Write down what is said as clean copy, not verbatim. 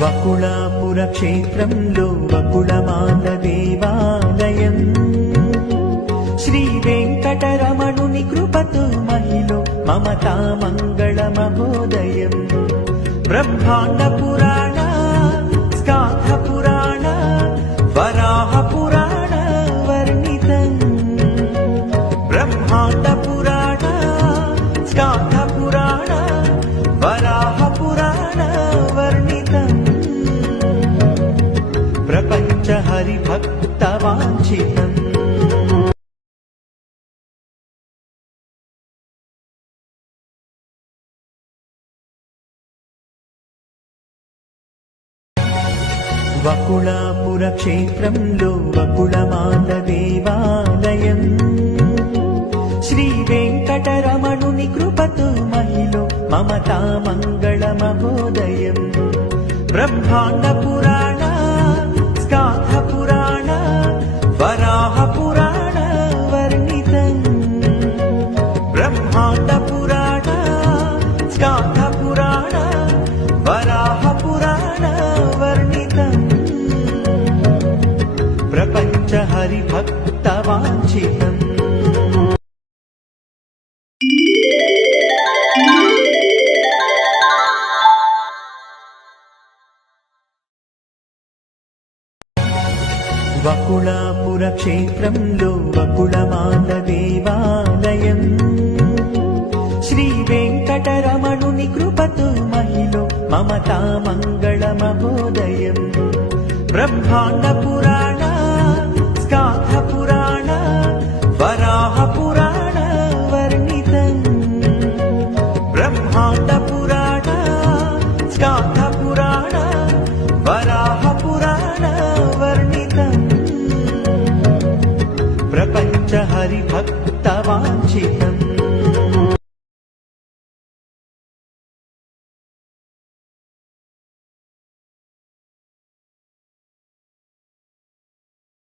వకుళాపుర క్షేత్రంలో వకుళమాత దేవాలయం శ్రీ వెంకటరమణుని కృపతో మహిలో మమతా మంగళ మహోదయం బ్రహ్మాండ పురాణ స్కాంధ పురాణ వరాహ పురాణ వర్ణితం బ్రహ్మాండ పురాణ స్కాంధ పురాణ వరాహ పురాణ వర్ణితం ప్రపంచ హరిభక్త వాంఛితం వకుళాపుర క్షేత్రంలో వకుళమాత దేవాలయం శ్రీ వెంకటరమణుని కృపతో మహిలో మమతా మంగళ మహోదయం బ్రహ్మాండ పురాణ స్కాంధ పురాణ వరాహ పురాణ వర్ణితం బ్రహ్మాండ పురాణ స్కాంధ పురాణ వరాహ పురాణ వర్ణితం ప్రపంచ హరిభక్త వాంఛితం వకుళాపుర క్షేత్రంలో వకుళమాత దేవాలయం శ్రీ వెంకటరమణుని కృపతో మహిలో మమతా మంగళ మహోదయం బ్రహ్మాండ పురాణ స్కాంధ పురాణ వరాహ పురాణ